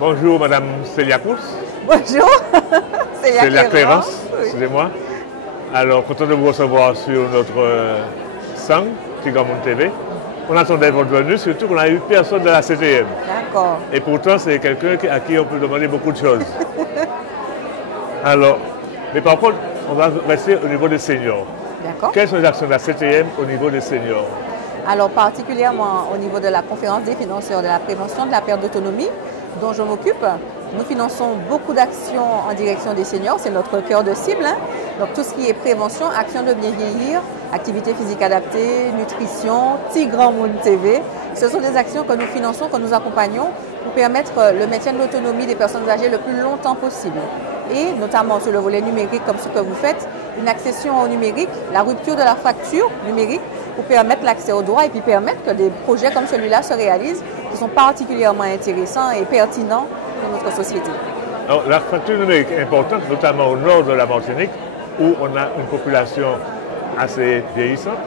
Bonjour Madame Célia Kous. Bonjour, Célia Clérance, oui. excusez-moi. Alors, content de vous recevoir sur notre sang, Tigamoun TV. On attendait votre venue, surtout qu'on n'a eu personne de la CTM. D'accord. Et pourtant, c'est quelqu'un à qui on peut demander beaucoup de choses. Alors, mais par contre, on va rester au niveau des seniors. D'accord. Quelles sont les actions de la CTM au niveau des seniors? Alors, particulièrement au niveau de la conférence des financeurs de la prévention de la perte d'autonomie, dont je m'occupe, nous finançons beaucoup d'actions en direction des seniors, c'est notre cœur de cible. Donc tout ce qui est prévention, action de bien vieillir, activité physique adaptée, nutrition, Tigamoun TV, ce sont des actions que nous finançons, que nous accompagnons pour permettre le maintien de l'autonomie des personnes âgées le plus longtemps possible. Et notamment sur le volet numérique comme ce que vous faites, une accession au numérique, la rupture de la fracture numérique pour permettre l'accès aux droits et puis permettre que des projets comme celui-là se réalisent qui sont particulièrement intéressants et pertinents pour notre société. Alors, la fracture numérique est importante, notamment au nord de la Martinique, où on a une population assez vieillissante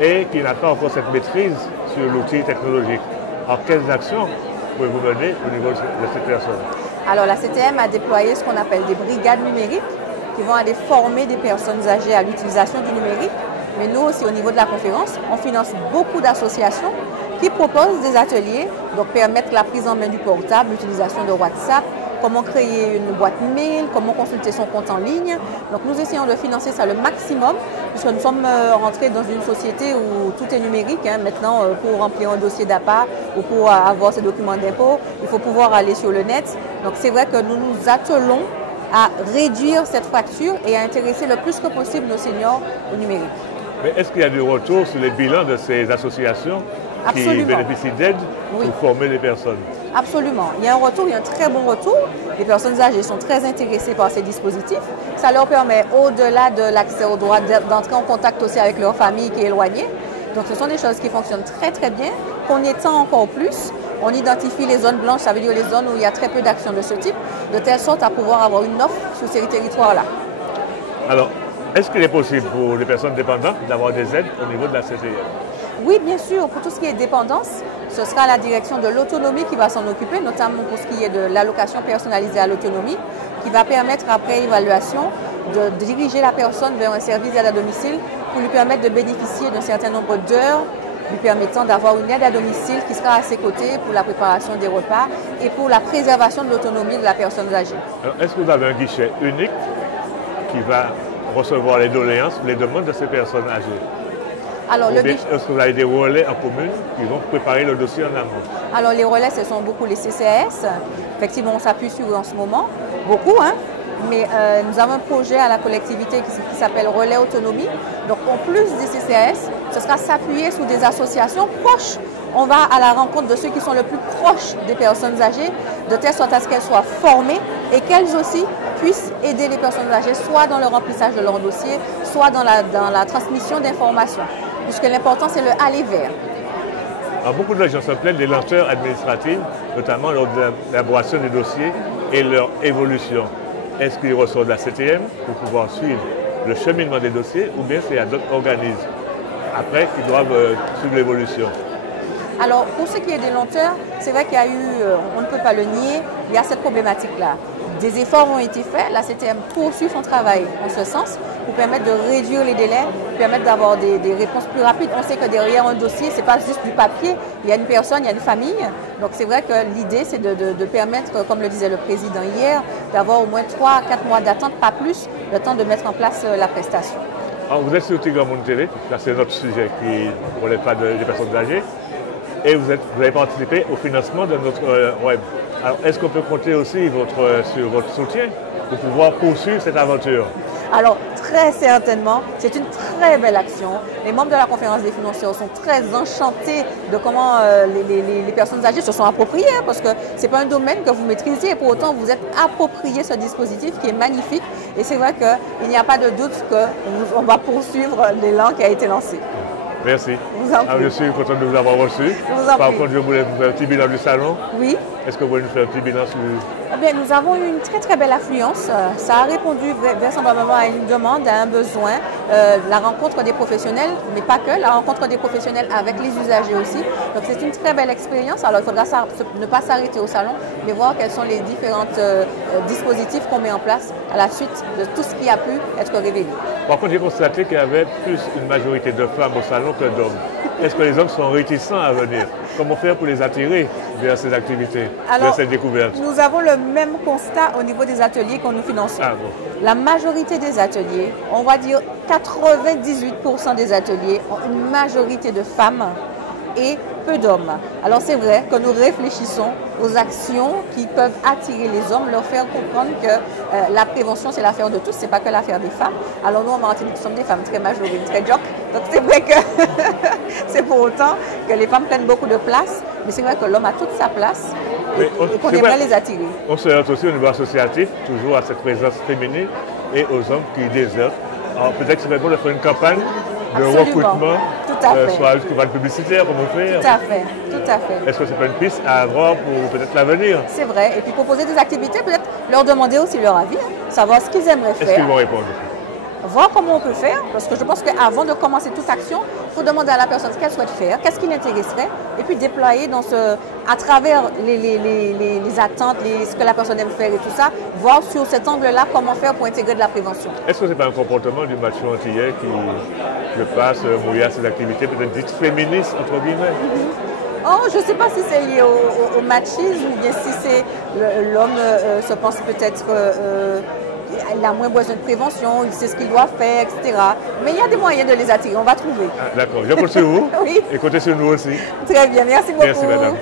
et qui n'a pas encore cette maîtrise sur l'outil technologique. Alors, quelles actions pouvez-vous mener au niveau de cette personne? Alors, la CTM a déployé ce qu'on appelle des brigades numériques qui vont aller former des personnes âgées à l'utilisation du numérique. Mais nous aussi, au niveau de la conférence, on finance beaucoup d'associations qui proposent des ateliers, donc permettre la prise en main du portable, l'utilisation de WhatsApp, comment créer une boîte mail, comment consulter son compte en ligne. Donc nous essayons de financer ça le maximum, puisque nous sommes rentrés dans une société où tout est numérique. Maintenant, pour remplir un dossier d'APA ou pour avoir ses documents d'impôt, il faut pouvoir aller sur le net. Donc c'est vrai que nous nous attelons à réduire cette fracture et à intéresser le plus que possible nos seniors au numérique. Mais est-ce qu'il y a du retour sur les bilans de ces associations qui bénéficient d'aide pour former les personnes? Absolument. Il y a un retour, il y a un très bon retour. Les personnes âgées sont très intéressées par ces dispositifs. Ça leur permet, au-delà de l'accès aux droits, d'entrer en contact aussi avec leur famille qui est éloignée. Donc ce sont des choses qui fonctionnent très très bien, qu'on étend encore plus. On identifie les zones blanches, ça veut dire les zones où il y a très peu d'actions de ce type, de telle sorte à pouvoir avoir une offre sur ces territoires-là. Alors, est-ce qu'il est possible pour les personnes dépendantes d'avoir des aides au niveau de la CTM? Oui, bien sûr. Pour tout ce qui est dépendance, ce sera la direction de l'autonomie qui va s'en occuper, notamment pour ce qui est de l'allocation personnalisée à l'autonomie, qui va permettre, après évaluation, de diriger la personne vers un service d'aide à domicile pour lui permettre de bénéficier d'un certain nombre d'heures lui permettant d'avoir une aide à domicile qui sera à ses côtés pour la préparation des repas et pour la préservation de l'autonomie de la personne âgée. Alors, est-ce que vous avez un guichet unique qui va recevoir les doléances, les demandes de ces personnes âgées? Alors, est-ce que vous avez des relais en commune qui vont préparer le dossier en amont? Alors, les relais, ce sont beaucoup les CCAS. Effectivement, on s'appuie sur eux en ce moment, beaucoup, hein. Mais nous avons un projet à la collectivité qui s'appelle Relais Autonomie. Donc, en plus des CCAS, ce sera s'appuyer sur des associations proches. On va à la rencontre de ceux qui sont le plus proches des personnes âgées, de telle sorte à ce qu'elles soient formées et qu'elles aussi puissent aider les personnes âgées, soit dans le remplissage de leur dossier, soit dans la transmission d'informations. Puisque l'important, c'est le aller vers. Alors, beaucoup de gens se plaignent des lenteurs administratives, notamment lors de l'élaboration des dossiers et leur évolution. Est-ce qu'ils ressortent de la CTM pour pouvoir suivre le cheminement des dossiers ou bien c'est à d'autres organismes après qui doivent suivre l'évolution? Alors, pour ce qui est des lenteurs, c'est vrai qu'il y a eu, on ne peut pas le nier, il y a cette problématique-là. Des efforts ont été faits, la CTM poursuit son travail en ce sens pour permettre de réduire les délais, permettre d'avoir des réponses plus rapides. On sait que derrière un dossier, ce n'est pas juste du papier, il y a une personne, il y a une famille. Donc c'est vrai que l'idée, c'est de permettre, comme le disait le président hier, d'avoir au moins 3 à 4 mois d'attente, pas plus, le temps de mettre en place la prestation. Alors, vous êtes sur Tigamoun TV, là c'est notre sujet qui ne relève pas des personnes âgées, et vous avez participé au financement de notre web. Alors, est-ce qu'on peut compter aussi sur votre soutien pour pouvoir poursuivre cette aventure? Alors, très certainement, c'est une très belle action. Les membres de la conférence des financeurs sont très enchantés de comment les personnes âgées se sont appropriées, hein, parce que ce n'est pas un domaine que vous maîtrisiez, et pour autant vous êtes approprié ce dispositif qui est magnifique. Et c'est vrai qu'il n'y a pas de doute qu'on va poursuivre l'élan qui a été lancé. Merci. Je suis content de vous avoir reçu. Par contre, je voulais vous faire un petit bilan du salon. Oui. Est-ce que vous voulez nous faire un petit bilan sur Eh bien, nous avons eu une très belle affluence. Ça a répondu vraisemblablement à une demande, à un besoin, la rencontre des professionnels, mais pas que, la rencontre des professionnels avec les usagers aussi. Donc c'est une très belle expérience. Alors il faudra ne pas s'arrêter au salon, mais voir quels sont les différents dispositifs qu'on met en place à la suite de tout ce qui a pu être révélé. Par contre, j'ai constaté qu'il y avait plus une majorité de femmes au salon que d'hommes. Est-ce que les hommes sont réticents à venir? Comment faire pour les attirer vers ces activités, vers ces découvertes? Nous avons le même constat au niveau des ateliers qu'on nous finançons. Ah, bon. La majorité des ateliers, on va dire 98% des ateliers, ont une majorité de femmes et peu d'hommes. Alors c'est vrai que nous réfléchissons aux actions qui peuvent attirer les hommes, leur faire comprendre que la prévention c'est l'affaire de tous, c'est pas que l'affaire des femmes. Alors nous en Martinique, nous sommes des femmes très majoritaires, très jock, donc c'est vrai que c'est pour autant que les femmes prennent beaucoup de place, mais c'est vrai que l'homme a toute sa place et qu'on aimerait les attirer. On se heurte aussi au niveau associatif, toujours à cette présence féminine et aux hommes qui désertent. Alors peut-être que c'est bon de faire une campagne de recrutement, soit une campagne publicitaire, comme on fait. Tout à fait, tout à fait. Est-ce que c'est pas une piste à avoir pour peut-être l'avenir? C'est vrai, et puis proposer des activités, peut-être leur demander aussi leur avis, savoir ce qu'ils aimeraient faire. Est-ce qu'ils vont répondre? Voir comment on peut faire, parce que je pense qu'avant de commencer toute action, il faut demander à la personne ce qu'elle souhaite faire, qu'est-ce qui l'intéresserait, et puis déployer à travers les attentes, ce que la personne aime faire et tout ça, voir sur cet angle-là comment faire pour intégrer de la prévention. Est-ce que ce n'est pas un comportement du macho antillais qui, je passe, mouiller à ces activités peut-être dites féministes, entre guillemets? Oh, je ne sais pas si c'est lié au machisme ou bien si c'est l'homme se pense peut-être... il a moins besoin de prévention, il sait ce qu'il doit faire, etc. Mais il y a des moyens de les attirer, on va trouver. Ah, d'accord, je compte sur vous. Oui. Et comptez sur nous aussi. Très bien, merci beaucoup. Merci madame.